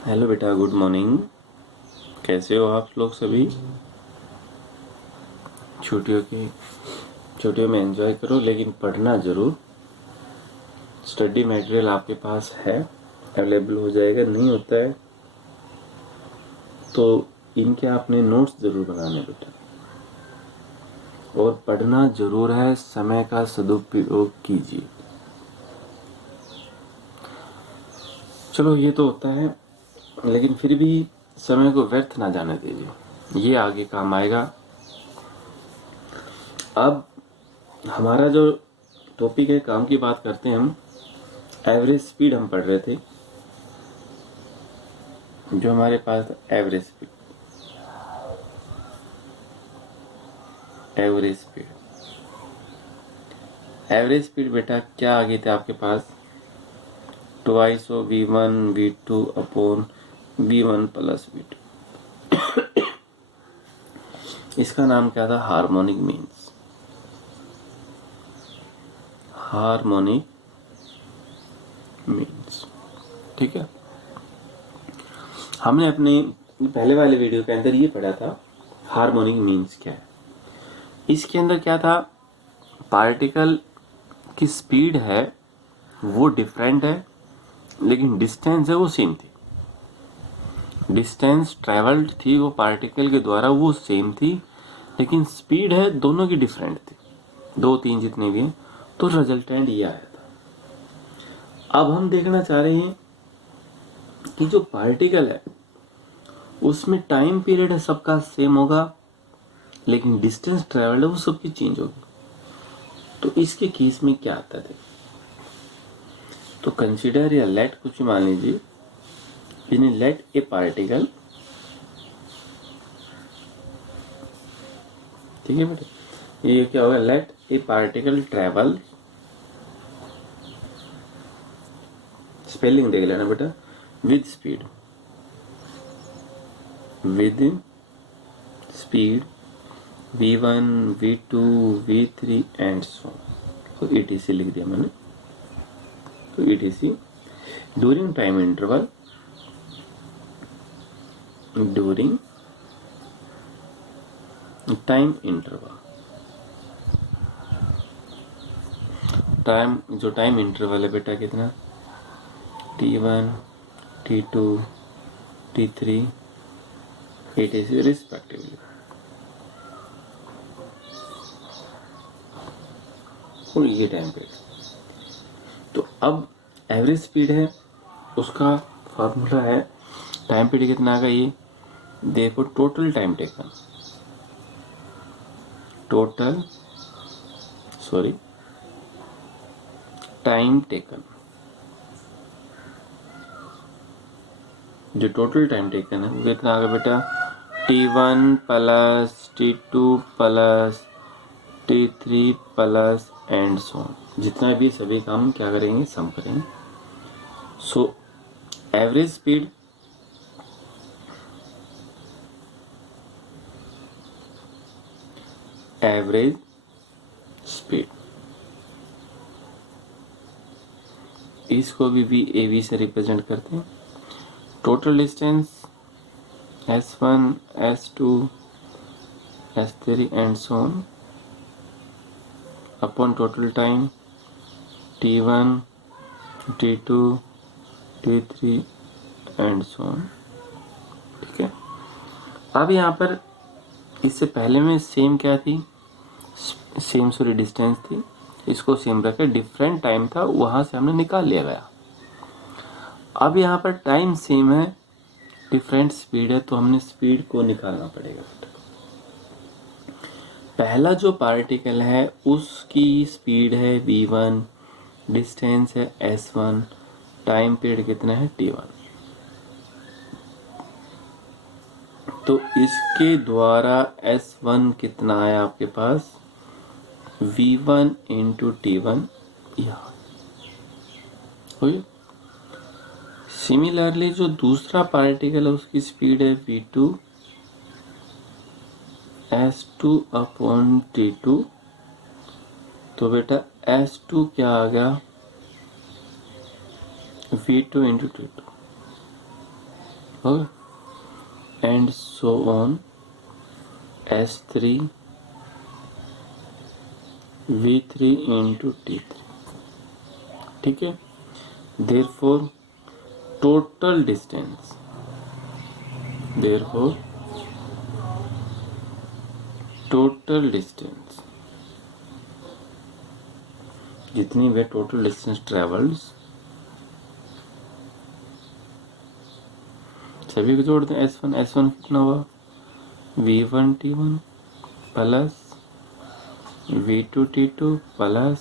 Hello बेटा, good morning. कैसे हो आप लोग सभी? छुट्टियों में एंजॉय करो, लेकिन पढ़ना ज़रूर। स्टडी मटेरियल आपके पास है, अवेलेबल हो जाएगा। नहीं होता है तो इनके आपने नोट्स ज़रूर बनाने बेटा। और पढ़ना ज़रूर है, समय का सदुपयोग कीजिए। चलो ये तो होता है, लेकिन फिर भी समय को व्यर्थ ना जाने दीजिए, ये आगे काम आएगा। अब हमारा जो टॉपिक है, काम की बात करते हैं हम। एवरेज स्पीड हम पढ़ रहे थे, जो हमारे पास एवरेज स्पीड एवरेज स्पीड बेटा क्या आ गई थी आपके पास? Twice v1 v2 upon v1 plus v2। इसका नाम क्या था? Harmonic means. ठीक है, हमने अपने पहले वाले वीडियो के अंदर ये पढ़ा था हार्मोनिक मीन्स क्या है। इसके अंदर क्या था? पार्टिकल की स्पीड है वो डिफरेंट है, लेकिन डिस्टेंस है वो सेम थी। डिस्टेंस ट्रेवल्ड थी वो पार्टिकल के द्वारा, वो सेम थी, लेकिन स्पीड है दोनों की डिफरेंट थी, 2 3 जितने भी हैं। तो रिजल्टेंट ये आया था। अब हम देखना चाह रहे हैं कि जो पार्टिकल है उसमें टाइम पीरियड है सबका सेम होगा, लेकिन डिस्टेंस ट्रेवल्ड है वो सबकी चेंज होगी। तो इसके केस में क्या आता है? तो कंसिडर या लेट, कुछ मान लीजिए, लेट ए पार्टिकल, ठीक है बेटा, ये क्या होगा? Let a particle travel, spelling देख लेना बेटा, with speed v1 v2 v3 and so. तो etc लिख दिया मैंने। तो etc ड्यूरिंग टाइम इंटरवल, जो टाइम इंटरवल है बेटा कितना? t1 t2 t3 etc respectively. और ये टाइम पीरियड। तो अब एवरेज स्पीड है, उसका फॉर्मूला है, टाइम पीरियड कितना आएगा ये देखो, टोटल टाइम टेकन, जो टोटल टाइम टेकन है वो कितना आ गया बेटा? t1 plus t2 plus t3 plus and सो। जितना भी सभी काम क्या करेंगे? सम करेंगे। सो एवरेज स्पीड इसको भी ab से रिप्रेजेंट करते हैं। Total distance s1 s2 s3 and so on upon total time t1 t2 t3 and so on. ठीक है, अब यहाँ पर इससे पहले में सेम क्या थी? सेम डिस्टेंस थी, इसको सेम रखे, डिफरेंट टाइम था, वहां से हमने निकाल लिया गया। अब यहाँ पर टाइम सेम है, डिफरेंट स्पीड है, तो हमने स्पीड को निकालना पड़ेगा। पहला जो पार्टिकल है उसकी स्पीड है v1, डिस्टेंस है s1, टाइम पीरियड कितना है? t1। तो इसके द्वारा s1 कितना आया आपके पास? v1 into t1। सिमिलरली जो दूसरा पार्टिकल है उसकी स्पीड है v2 s2 अपॉन t2। तो बेटा s2 क्या आ गया? v2 into t2। Okay and so on S3 V3 into T3, ठीक है। therefore total distance जितनी वे टोटल डिस्टेंस ट्रेवल्स, सभी को जोड़ दें S1 कितना हुआ V1 T1 plus V2 T2 plus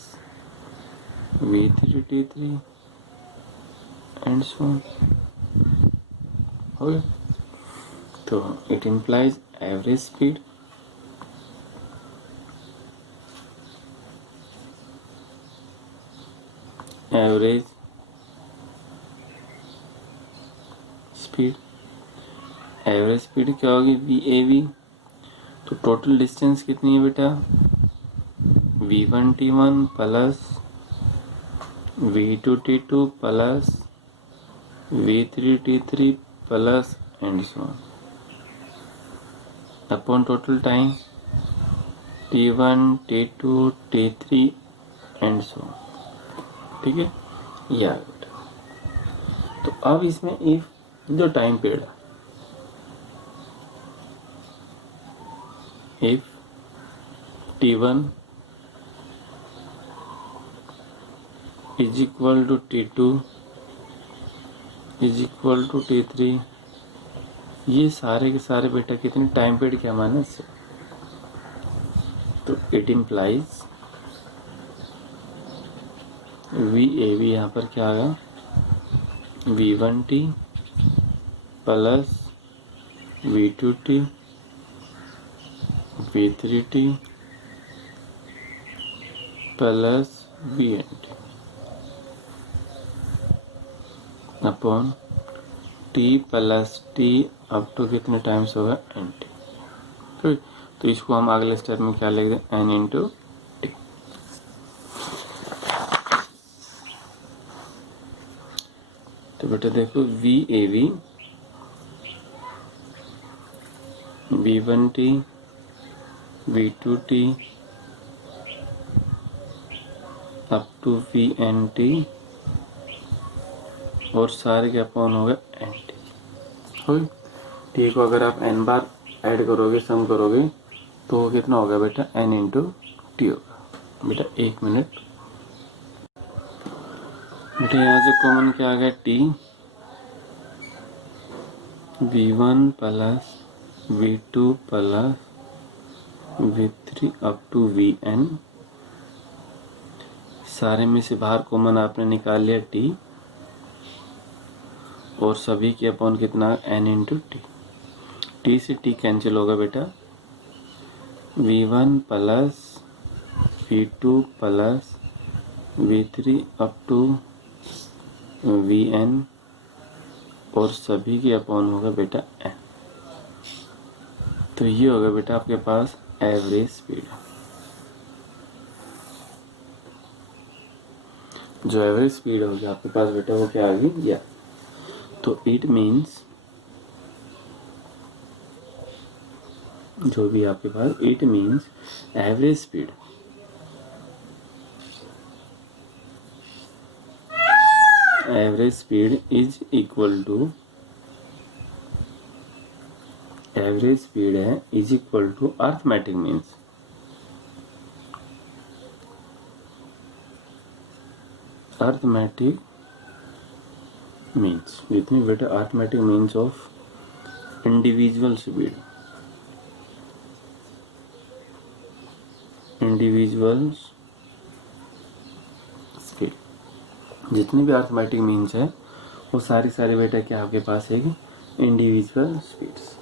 V3 T3 and so on, हो गया। तो it implies average speed average speed क्या होगी VAV। तो टोटल डिस्टेंस कितनी है बेटा V1 T1 plus V2 T2 plus V3 T3 plus and so on upon total time T1 T2 T3 and so on, ठीक है। या बेटा तो अब इसमें इफ जो time period if T1 is equal to T2 is equal to T3, ये सारे के सारे बेटा कितने टाइम पीरियड क्या माने इससे। तो इट इम्प्लाइज VAV यहाँ पर क्या आएगा V1T plus V2T V3T plus VNT upon T plus T up to कितने टाइम्स होगा NT। तो इसको हम अगले स्टेप में क्या लिख दें N इंटू T। तो बेटा देखो VAV V1T V2T up to VNT और सारे के अपॉन हो गए NT, हो गई। T को अगर आप n बार ऐड करोगे सम करोगे तो कितना होगा बेटा N इंटू T होगा। बेटा 1 मिनट, बेटा यहाँ से कॉमन क्या आ गया T V1 plus V2 plus V3 up to VN, सारे में से बाहर कॉमन आपने निकाल लिया T और सभी के अपॉन कितना N इंटू T। T से T कैंसिल होगा बेटा V1 plus V2 plus V3 up to VN और सभी के अपॉन होगा बेटा N। तो ये होगा बेटा आपके पास एवरेज स्पीड। जो एवरेज स्पीड होगी आपके पास बेटा वो क्या आ गई या। तो इट मीन्स जो भी आपके पास it means average speed is equal to average speed है is equal to arithmetic means जितनी बेटा arithmetic means of individual speed जितनी भी अर्थमेटिक मीन्स है वो सारी बेटा क्या आपके पास है इंडिविजुअल स्पीड्स।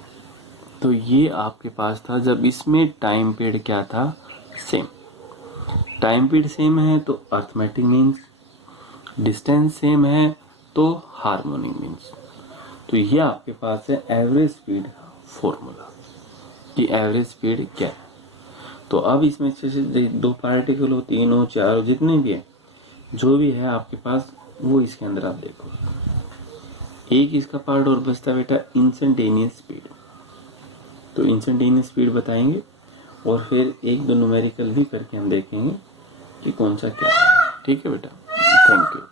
तो ये आपके पास था जब इसमें टाइम पीरियड क्या था सेम। टाइम पीरियड सेम है तो अर्थमेटिक मीन्स, डिस्टेंस सेम है तो हार्मोनिक मीन्स। तो ये आपके पास है एवरेज स्पीड फॉर्मूला कि एवरेज स्पीड क्या है। तो अब इसमें से 2 पार्टिकल हो 3 हो 4 हो जितने भी है जो भी है आपके पास वो इसके अंदर आप देखो एक इसका पार्ट और बचता बेटा इंस्टेंटेनियस स्पीड। तो इंस्टेंटेनियस स्पीड बताएंगे और फिर एक दो न्यूमेरिकल भी करके हम देखेंगे कि कौन सा क्या है। ठीक है बेटा, थैंक यू।